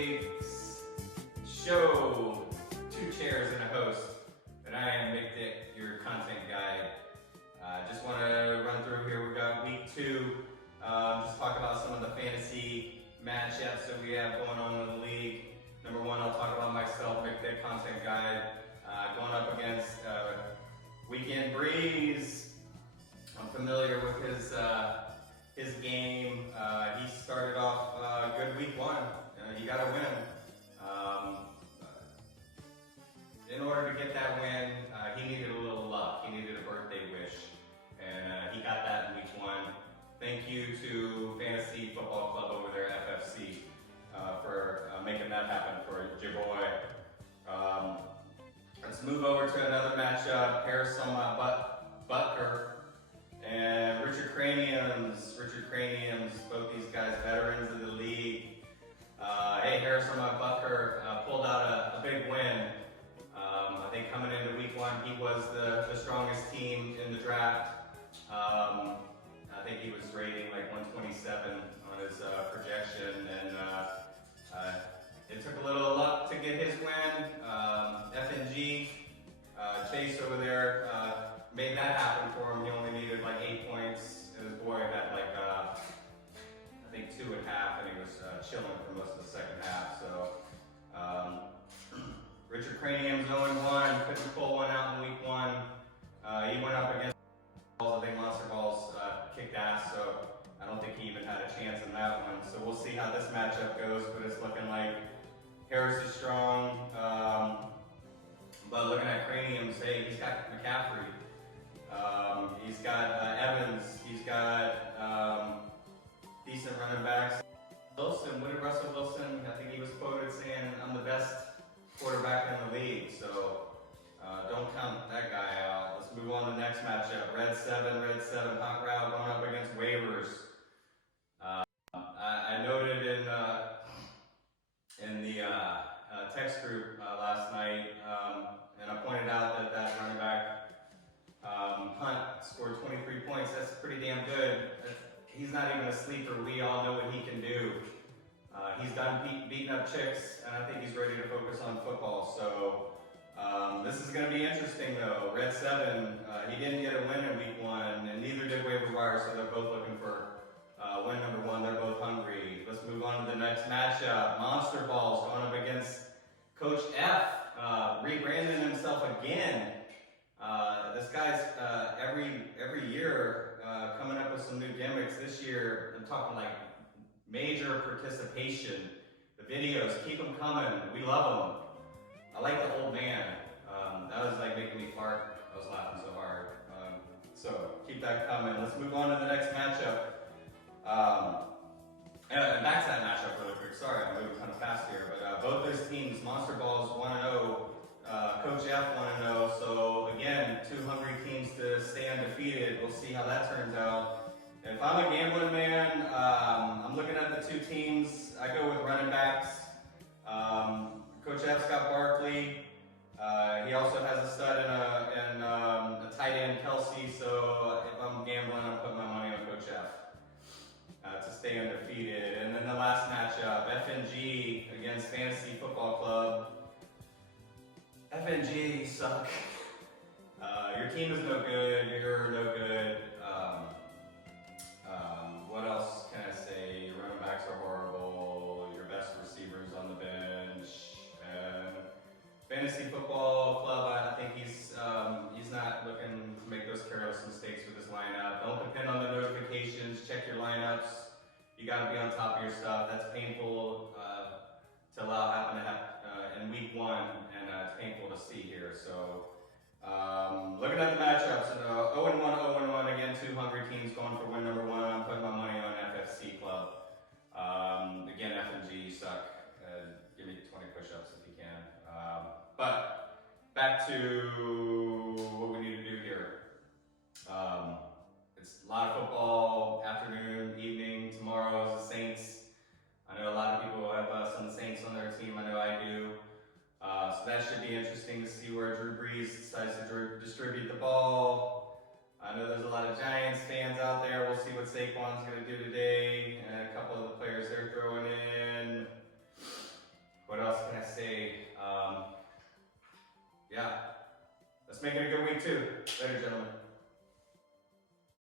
week's show, Two Chairs and a Host. And I am Mick Dick, your content guide. Just want to run through here. We've got week 2. Just talk about some of the fantasy matchups that we have going on in the league. Number 1, I'll talk about myself, Mick Dick, content guide. Going up against Weekend Breeze. I'm familiar with his game. He started off good week 1. He got a win. In order to get that win, he needed a little luck. He needed a birthday wish, and he got that in week 1. Thank you to Fantasy Football Club over there, FFC, for making that happen for your boy. Let's move over to another matchup. Harris on my Butker and Richard Craniums. Both these guys veterans of the league. Hey, Harris on my Butker pulled out a big win. I think coming into week 1, he was the strongest team in the draft. I think he was rating like 127 on his projection, and it took a little luck to get his win. FNG, Chase over there, made that happen for him. He only needed like 8 points, and his boy had like, I think 2 at half, and he was chilling for most of the second half. So, Richard Cranium's 0-1, couldn't pull one out in week 1. He went up against Balls. I think Monster Balls kicked ass, so I don't think he even had a chance in that one. So we'll see how this matchup goes, but it's looking like Harris is strong. But looking at Craniums, hey, he's got McCaffrey. He's got Evans. He's got decent running backs. Wilson, what did Russell Wilson? I think he was quoted saying, "I'm the best quarterback in the league." So don't count that guy out. Let's move on to the next matchup. Red 7, hot route going up against waivers. I noted in the text group last night, and I pointed out that running back Hunt scored 23 points. That's pretty damn good. He's not even a sleeper. We all know what he can do. He's done beating up chicks, and I think he's ready to focus on football. So this is going to be interesting, though. Red 7, he didn't get a win in week 1, and neither did Waiver Wire, so they're both looking for win number 1. They're both hungry. Let's move on to the next matchup. Monster Balls going up against Coach F, rebranding himself again. This guy's every year coming up with some new gimmicks. This year, I'm talking like major participation. The videos, keep them coming. We love them. I like the old man. That was like making me fart. I was laughing so hard. So keep that coming. Let's move on to the next matchup. And back to that matchup really quick. Sorry, I'm moving kind of fast here. But both those teams, Monster Balls 1-0, Coach F 1-0. So again, 2 hungry teams to stay undefeated. We'll see how that turns out. If I'm a gambling man, I'm looking at the 2 teams. I go with running backs. Coach F's got Barkley. He also has a stud and a tight end, Kelsey. So if I'm gambling, I'm putting my money on Coach F to stay undefeated. And then the last matchup, FNG against Fantasy Football Club. FNG suck. Your team is no good. You're no good. What else can I say? Your running backs are horrible. Your best receivers on the bench. And Fantasy Football Club, I think he's not looking to make those careless mistakes with his lineup. Don't depend on the notifications. Check your lineups. You got to be on top of your stuff. That's painful to allow happen to happen in week 1, and it's painful to see here. So looking at the matchups, 0-1, 0-1 again. 2 hungry teams going for win number 1. I'm putting my money on FFC Club. Again, FNG suck. Give me 20 push-ups if you can. But back to what we need to do here. It's a lot of football, afternoon, evening. Tomorrow is the Saints. I know a lot of people have some Saints on their team. I know I do. So that should be interesting to see where Drew Brees decides to distribute the ball. I know there's a lot of Giants fans out there. We'll see what Saquon's going to do today, and a couple of the players they're throwing in. Let's make it a good week too. Later, gentlemen.